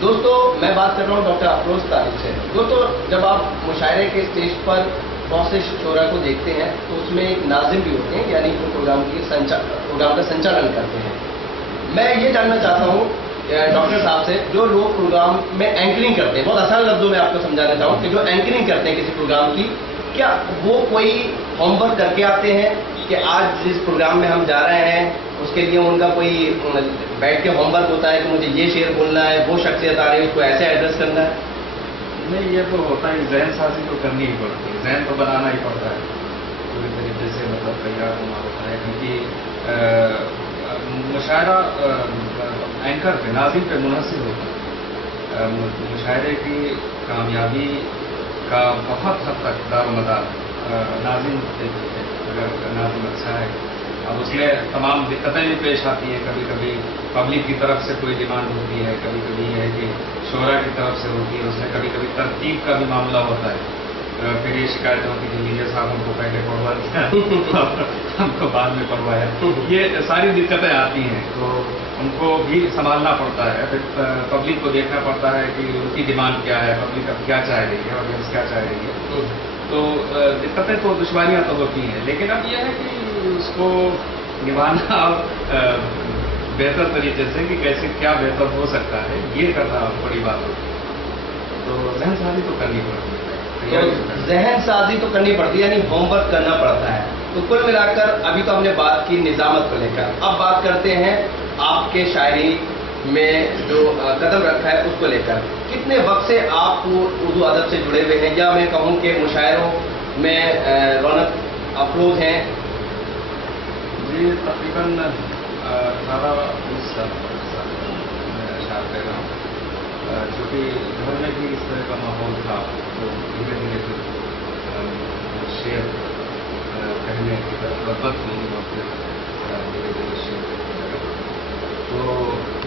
दोस्तों मैं बात कर रहा हूँ डॉक्टर अफरोज तारिक से। दोस्तों जब आप मुशायरे के स्टेज पर बहुत से शोरा को देखते हैं तो उसमें एक नाजिम भी होते हैं, यानी वो प्रोग्राम का संचालन करते हैं। मैं ये जानना चाहता हूँ डॉक्टर साहब से, जो लोग प्रोग्राम में एंकरिंग करते हैं, बहुत आसान लफ्जों में आपको समझाना चाहूँ कि जो एंकरिंग करते हैं किसी प्रोग्राम की, क्या वो कोई होमवर्क करके आते हैं कि आज जिस प्रोग्राम में हम जा रहे हैं उसके लिए उनका कोई बैठ के होमवर्क होता है कि मुझे ये शेर बोलना है, वो शख्सियत आ रही है उसको ऐसे एड्रेस करना है? नहीं, ये तो होता है, जहन साजी तो करनी ही पड़ती है, जहन तो बनाना ही पड़ता है पूरी तरीके से, मतलब तैयार होना होता है, क्योंकि मुशायरा एंकर पे, नाज़िम पे मुनहसिर होता है। मुशायरे की कामयाबी का बहुत हद तक दारोमदार नाज़िम पे है। अगर नाज़िम अच्छा है, अब उसमें तमाम दिक्कतें भी पेश आती हैं, कभी कभी पब्लिक की तरफ से कोई डिमांड होती है, कभी कभी है कि शोरा की तरफ से होती है, उसमें कभी कभी तरतीब का भी मामला होता है। फिर ये शिकायत होती है कि मीडिया साहब हमको पहले पढ़वा दिया हमको बाद में पढ़वाया, ये सारी दिक्कतें आती हैं, तो उनको भी संभालना पड़ता है। फिर पब्लिक को देखना पड़ता है कि उनकी डिमांड क्या है, पब्लिक अब क्या चाह रही है, ऑडियंस क्या चाह रही है। तो दिक्कतें तो दुश्वारियाँ तो होती हैं, लेकिन अब यह है कि उसको निभाना बेहतर तरीके से कि कैसे क्या बेहतर हो सकता है, ये करना बड़ी बात होती है। तो जहन साजी तो करनी पड़ती है, जहन साजी तो करनी पड़ती है, यानी होमवर्क करना पड़ता है। तो कुल मिलाकर अभी तो हमने बात की निजामत को लेकर, अब बात करते हैं आपके शायरी में जो कदम रखा है उसको लेकर। कितने वक्त से आप उर्दू अदब से जुड़े हुए हैं, या मैं कहूँ कि मुशायरों में रौनक अफरोज हैं? जी तकरीबन 18-19 साल मैं शायर कर रहा हूँ। चूँकि घर में भी इस तरह का माहौल था, तो धीरे धीरे फिर शेर कहने की तरफ रग़बत हुई और फिर धीरे धीरे शेर। तो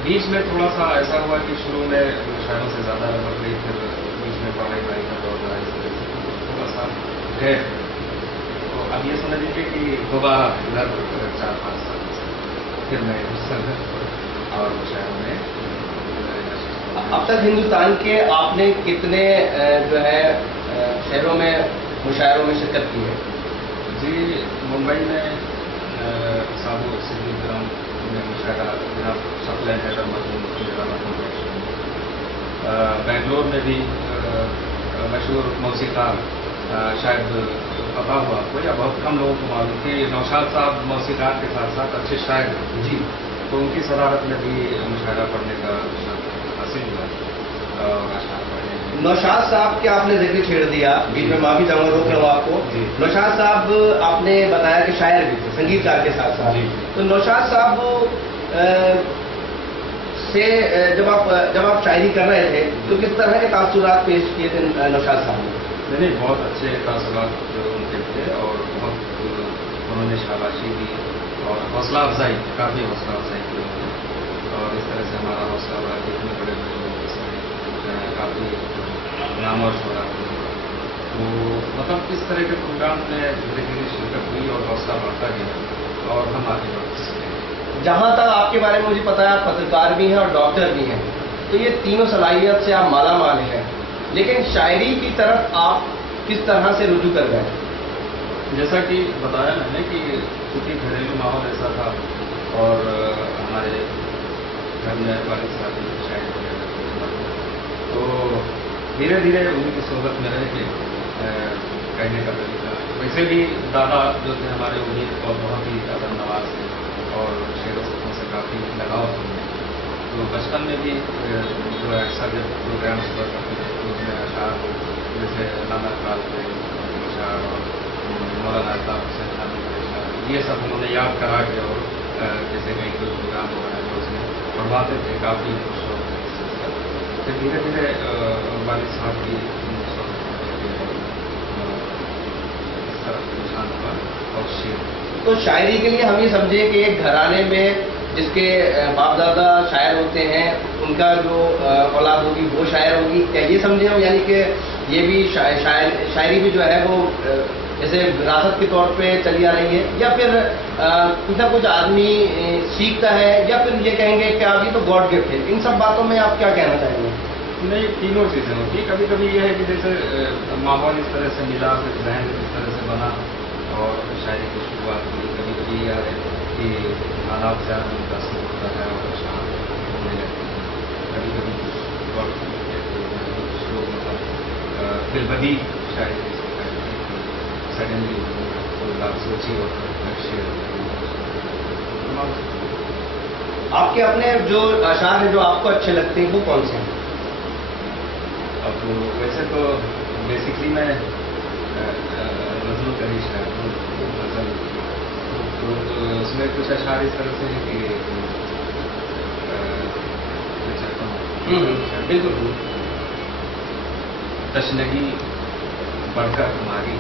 बीच में थोड़ा सा ऐसा हुआ कि शुरू में शायरों से ज़्यादा रग़बत रही, फिर बीच में पढ़ाई का दौर रहा, इस तरह से थोड़ा सा है। तो अब ये समझ लीजिए कि दोबारा लगभग 4-5 साल फिर मैं और मुशायरों में। अब तक हिंदुस्तान के आपने कितने जो है शहरों में मुशायरों में शिरकत की है? जी मुंबई में साबु सिद्दीक ग्राम में मुशायरा जनाब सप्लाई हैदर मजमून, बेंगलोर में भी मशहूर मौसीकार शायद पता हुआ आपको या बहुत कम लोगों को मालूम कि नौशाद साहब मौसीकार के साथ साथ अच्छे शायर हैं जी, तो उनकी सदारत में भी मुशायरा पढ़ने का हासिल हुआ और अशआर पढ़ने। नौशाद साहब के आपने जिक्र छेड़ दिया, बीच में माफी चाहूंगा, रोक रहा हूँ आपको। नौशाद साहब आपने बताया कि शायर भी थे, संगीतकार के साथ साथ। तो नौशाद साहब से जब आप शायरी कर रहे थे तो किस तरह के तासुरात पेश किए थे नौशाद साहब ने? नहीं, बहुत अच्छे तासुरात उनके थे और बहुत उन्होंने शाबाशी दी और हौसला अफजाई, काफ़ी हौसला अफजाई की और इस तरह से हमारा हौसला बढ़ा कि इतने बड़े बड़े लोग इसमें काफ़ी नाम और शोहरत हुई। तो मतलब इस तरह के प्रोग्राम में धीरे धीरे शिरकत हुई और हौसला बढ़ता गया और हम आगे बढ़ सकते। जहाँ तक आपके बारे में मुझे पता है, आप पत्रकार भी हैं और डॉक्टर भी हैं, तो ये तीनों सलाहियत से आप माला माल हैं, लेकिन शायरी की तरफ आप किस तरह से रुजू कर गए? जैसा कि बताया मैंने कि चूँकि घरेलू माहौल ऐसा था और हमारे घर में वालिद साहब की शायरी वगैरह, तो धीरे धीरे उन्हीं की सोहबत में रह के कहने का तरीका। वैसे भी दादा जो थे हमारे उन्हीं और बहुत ही अदब नवाज थे और शेरों से काफ़ी लगाव थे। तो बचपन में भी जो अक्सर जब प्रोग्राम्स हुआ करते थे तो उसमें अशार जैसे नाना काल पे अशार और मौलाना अल्ताफ हुसैन खानी के अशार, ये सब उन्होंने याद करा के और जैसे कहीं कोई प्रोग्राम हो रहा है तो उसमें पढ़वाते थे, काफ़ी खुश होते थे। फिर धीरे धीरे वालिद साहब की इस तरफ निशान हुआ और शेर। तो शायरी के लिए हम ये समझे कि एक घराने में जिसके बाप दादा शायर होते हैं उनका जो औलाद होगी वो शायर होगी, क्या ये समझे हो? यानी कि ये भी शायरी भी जो है वो जैसे विरासत के तौर पे चली आ रही है, या फिर कुछ ना कुछ आदमी सीखता है, या फिर ये कहेंगे कि अभी तो गॉड गिफ्ट है? इन सब बातों में आप क्या कहना चाहेंगे? नहीं, तीनों चीज़ें होती है। कभी कभी ये है कि जैसे माहौल इस तरह से मिला, फिर जहन इस तरह से बना और शायरी की शुरुआत हुई। कभी कभी ये है कि हालात ज़्यादा उनका शुरू होता है और शाम होने लगती है। कभी कभी कुछ वक्त कुछ लोग मतलब दिलबदी शायरी सडनली कोई बात सोची और शेयर आपके अपने जो अशार हैं जो आपको अच्छे लगते हैं वो कौन से हैं? अब वैसे तो बेसिकली मैं गज़लों का ही शायर हूँ। गज़ल तो उसमें कुछ अशार इस तरह से हैं कि मैं चाहता हूँ बिल्कुल। तशनगी बढ़कर हमारी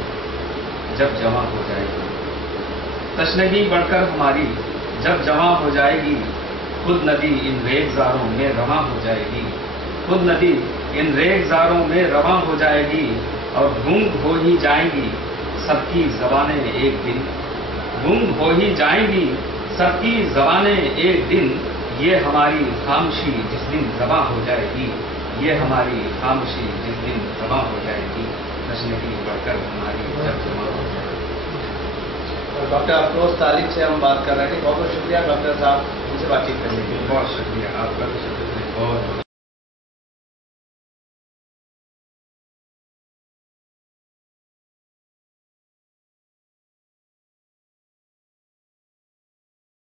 जब जमा हो जाएगी, तशनगी बढ़कर हमारी जब जमा हो जाएगी, खुद नदी इन रेगजारों में रवां हो जाएगी, खुद नदी इन रेगजारों में रवां हो जाएगी, और गुंग हो ही जाएंगी सबकी ज़बानें एक दिन, गुंग हो ही जाएंगी सबकी ज़बानें एक दिन, ये हमारी खामोशी जिस दिन ज़बां हो जाएगी, ये हमारी खामोशी जिस दिन ज़बां हो जाएगी, तशनगी बढ़कर हमारी जब जमा हो जाएगी। डॉक्टर अफरोज तालिब से हम बात कर रहे थे। बहुत बहुत शुक्रिया डॉक्टर साहब, उनसे बातचीत करने के लिए। बहुत शुक्रिया आपका भी शुक्रिया।